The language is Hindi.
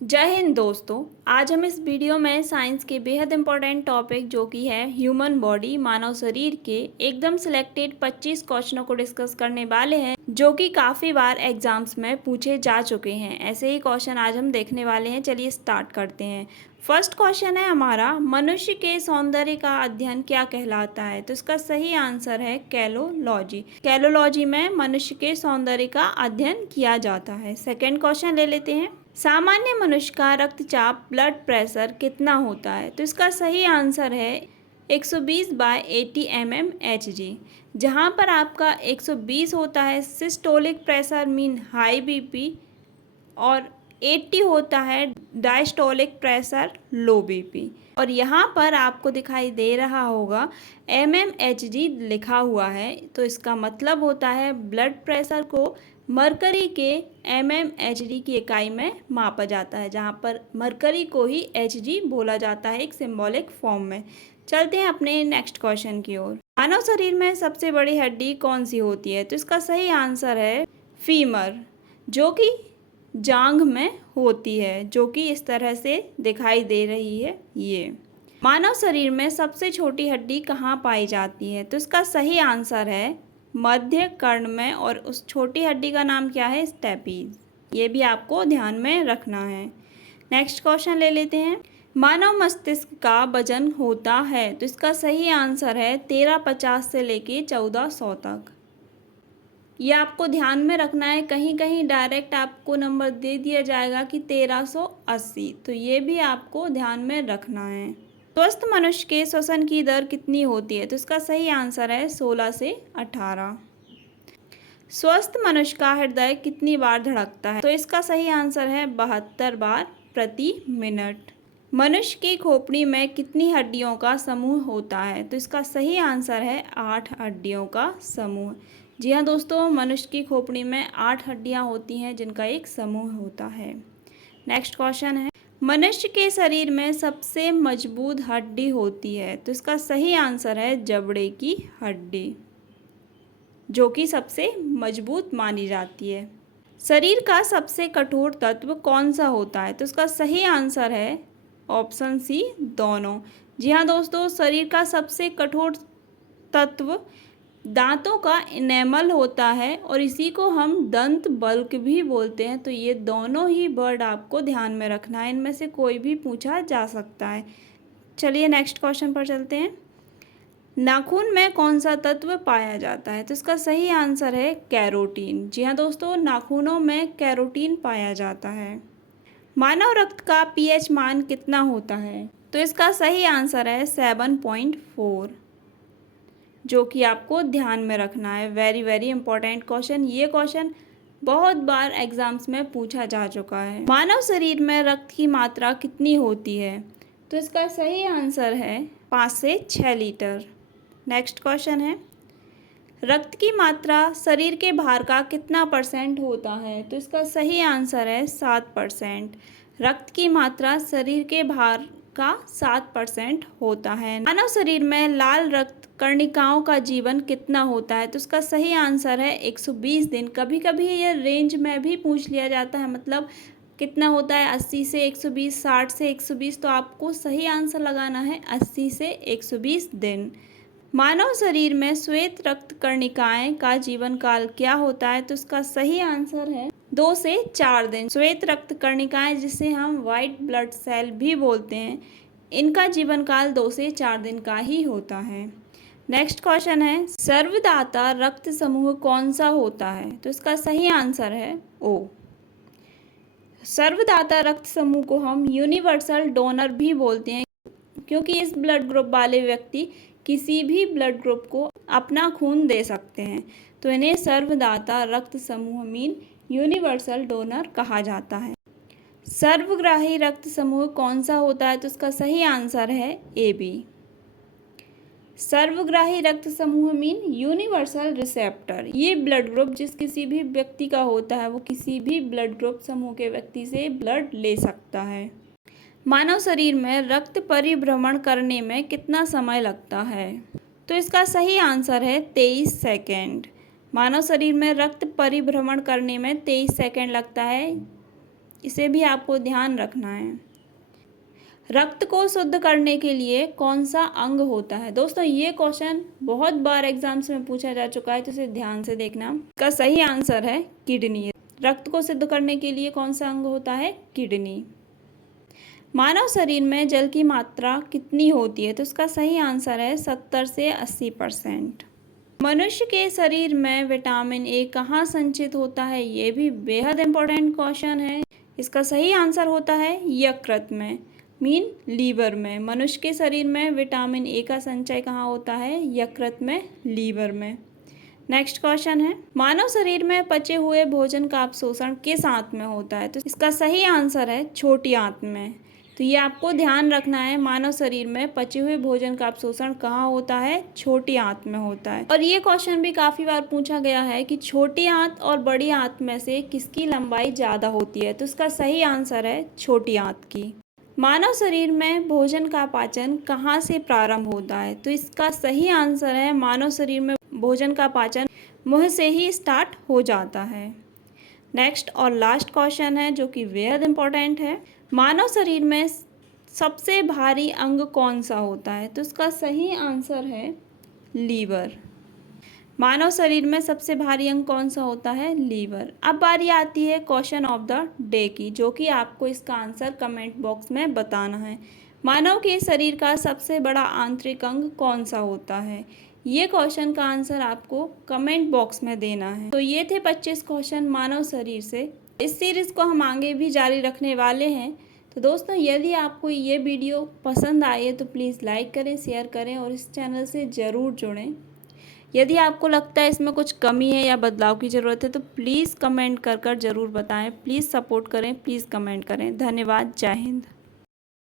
जय हिंद दोस्तों। आज हम इस वीडियो में साइंस के बेहद इम्पोर्टेंट टॉपिक जो कि है ह्यूमन बॉडी मानव शरीर के एकदम सिलेक्टेड 25 क्वेश्चनों को डिस्कस करने वाले हैं जो कि काफ़ी बार एग्जाम्स में पूछे जा चुके हैं। ऐसे ही क्वेश्चन आज हम देखने वाले हैं। चलिए स्टार्ट करते हैं। फर्स्ट क्वेश्चन है हमारा, मनुष्य के सौंदर्य का अध्ययन क्या कहलाता है? तो इसका सही आंसर है कैलोलॉजी। कैलोलॉजी में मनुष्य के सौंदर्य का अध्ययन किया जाता है। सेकेंड क्वेश्चन ले लेते हैं, सामान्य मनुष्य का रक्तचाप ब्लड प्रेशर कितना होता है? तो इसका सही आंसर है 120/80 mmHg। जहाँ पर आपका 120 होता है systolic pressure mean high BP और 80 होता है डायस्टोलिक प्रेशर लो बीपी। और यहाँ पर आपको दिखाई दे रहा होगा mmHg लिखा हुआ है, तो इसका मतलब होता है ब्लड प्रेशर को मरकरी के mmHg की इकाई में मापा जाता है, जहाँ पर मरकरी को ही Hg बोला जाता है एक सिंबॉलिक फॉर्म में। चलते हैं अपने नेक्स्ट क्वेश्चन की ओर। मानव शरीर में सबसे बड़ी हड्डी कौन सी होती है? तो इसका सही आंसर है फीमर, जो कि जांघ में होती है, जो कि इस तरह से दिखाई दे रही है। ये मानव शरीर में सबसे छोटी हड्डी कहाँ पाई जाती है? तो इसका सही आंसर है मध्य कर्ण में, और उस छोटी हड्डी का नाम क्या है? स्टेपीज। ये भी आपको ध्यान में रखना है। नेक्स्ट क्वेश्चन ले लेते हैं, मानव मस्तिष्क का वजन होता है? तो इसका सही आंसर है 1350 से लेके 1400 तक। ये आपको ध्यान में रखना है, कहीं कहीं डायरेक्ट आपको नंबर दे दिया जाएगा कि 1380, तो ये भी आपको ध्यान में रखना है। स्वस्थ मनुष्य के श्वसन की दर कितनी होती है? तो इसका सही आंसर है 16 से 18। स्वस्थ मनुष्य का हृदय कितनी बार धड़कता है? तो इसका सही आंसर है 72 बार प्रति मिनट। मनुष्य की खोपड़ी में कितनी हड्डियों का समूह होता है? तो इसका सही आंसर है 8 हड्डियों का समूह। जी हाँ दोस्तों, मनुष्य की खोपड़ी में 8 हड्डियाँ होती हैं जिनका एक समूह होता है। नेक्स्ट क्वेश्चन है, मनुष्य के शरीर में सबसे मजबूत हड्डी होती है? तो इसका सही आंसर है जबड़े की हड्डी, जो कि सबसे मजबूत मानी जाती है। शरीर का सबसे कठोर तत्व कौन सा होता है? तो इसका सही आंसर है ऑप्शन सी, दोनों। जी हाँ दोस्तों, शरीर का सबसे कठोर तत्व दांतों का इनेमल होता है और इसी को हम दंत बल्क भी बोलते हैं। तो ये दोनों ही वर्ड आपको ध्यान में रखना है, इनमें से कोई भी पूछा जा सकता है। चलिए नेक्स्ट क्वेश्चन पर चलते हैं, नाखून में कौन सा तत्व पाया जाता है? तो इसका सही आंसर है कैरोटीन। जी हाँ दोस्तों, नाखूनों में कैरोटीन पाया जाता है। मानव रक्त का पीएच मान कितना होता है? तो इसका सही आंसर है 7.4, जो कि आपको ध्यान में रखना है। Very very important question. ये क्वेश्चन बहुत बार एग्जाम्स में पूछा जा चुका है। मानव शरीर में रक्त की मात्रा कितनी होती है? तो इसका सही आंसर है 5 से 6 लीटर। नेक्स्ट क्वेश्चन है, रक्त की मात्रा शरीर के भार का कितना % होता है? तो इसका सही आंसर है 7%। रक्त की मात्रा शरीर के भार का 7% होता है। मानव शरीर में लाल रक्त कर्णिकाओं का जीवन कितना होता है? तो इसका सही आंसर है 120 दिन। कभी कभी ये रेंज में भी पूछ लिया जाता है, मतलब कितना होता है 80 से 120, 60 से 120, तो आपको सही आंसर लगाना है 80 से 120 दिन। मानव शरीर में श्वेत रक्त कर्णिकाएं का जीवन काल क्या होता है? तो इसका सही आंसर है 2 से 4 दिन। श्वेत रक्त कर्णिकाएं, जिसे हम वाइट ब्लड सेल भी बोलते हैं, इनका जीवन काल 2 से 4 दिन का ही होता है। नेक्स्ट क्वेश्चन है, सर्वदाता रक्त समूह कौन सा होता है? तो इसका सही आंसर है ओ। सर्वदाता रक्त समूह को हम यूनिवर्सल डोनर भी बोलते हैं, क्योंकि इस ब्लड ग्रुप वाले व्यक्ति किसी भी ब्लड ग्रुप को अपना खून दे सकते हैं, तो इन्हें सर्वदाता रक्त समूह मीन यूनिवर्सल डोनर कहा जाता है। सर्वग्राही रक्त समूह कौन सा होता है? तो इसका सही आंसर है ए बी। सर्वग्राही रक्त समूह मीन यूनिवर्सल रिसेप्टर। ये ब्लड ग्रुप जिस किसी भी व्यक्ति का होता है, वो किसी भी ब्लड ग्रुप समूह के व्यक्ति से ब्लड ले सकता है। मानव शरीर में रक्त परिभ्रमण करने में कितना समय लगता है? तो इसका सही आंसर है 23 सेकेंड। मानव शरीर में रक्त परिभ्रमण करने में 23 सेकेंड लगता है। इसे भी आपको ध्यान रखना है। रक्त को शुद्ध करने के लिए कौन सा अंग होता है? दोस्तों ये क्वेश्चन बहुत बार एग्जाम्स में पूछा जा चुका है, तो इसे ध्यान से देखना। इसका सही आंसर है किडनी। रक्त को शुद्ध करने के लिए कौन सा अंग होता है? किडनी। मानव शरीर में जल की मात्रा कितनी होती है? तो इसका सही आंसर है 70 से 80%। मनुष्य के शरीर में विटामिन ए कहाँ संचित होता है? ये भी बेहद इम्पोर्टेंट क्वेश्चन है। इसका सही आंसर होता है यकृत में, मीन लीवर में। मनुष्य के शरीर में विटामिन ए का संचय कहाँ होता है? यकृत में, लीवर में। नेक्स्ट क्वेश्चन है, मानव शरीर में पचे हुए भोजन का अवशोषण किस आंत में होता है? तो इसका सही आंसर है छोटी आंत में। तो ये आपको ध्यान रखना है, मानव शरीर में पचे हुए भोजन का अवशोषण कहाँ होता है? छोटी आंत में होता है। और ये क्वेश्चन भी काफ़ी बार पूछा गया है कि छोटी आंत और बड़ी आंत में से किसकी लंबाई ज़्यादा होती है? तो इसका सही आंसर है छोटी आंत की। मानव शरीर में भोजन का पाचन कहाँ से प्रारंभ होता है? तो इसका सही आंसर है मानव शरीर में भोजन का पाचन मुंह से ही स्टार्ट हो जाता है। नेक्स्ट और लास्ट क्वेश्चन है जो कि बेहद इम्पोर्टेंट है, मानव शरीर में सबसे भारी अंग कौन सा होता है? तो इसका सही आंसर है लीवर। मानव शरीर में सबसे भारी अंग कौन सा होता है? लीवर। अब बारी आती है क्वेश्चन ऑफ द डे की, जो कि आपको इसका आंसर कमेंट बॉक्स में बताना है। मानव के शरीर का सबसे बड़ा आंतरिक अंग कौन सा होता है? ये क्वेश्चन का आंसर आपको कमेंट बॉक्स में देना है। तो ये थे 25 क्वेश्चन मानव शरीर से। इस सीरीज़ को हम आगे भी जारी रखने वाले हैं। तो दोस्तों यदि आपको ये वीडियो पसंद आए तो प्लीज़ लाइक करें, शेयर करें और इस चैनल से ज़रूर जुड़ें। यदि आपको लगता है इसमें कुछ कमी है या बदलाव की ज़रूरत है तो प्लीज़ कमेंट कर ज़रूर बताएं। प्लीज़ सपोर्ट करें, प्लीज़ कमेंट करें। धन्यवाद। जय हिंद।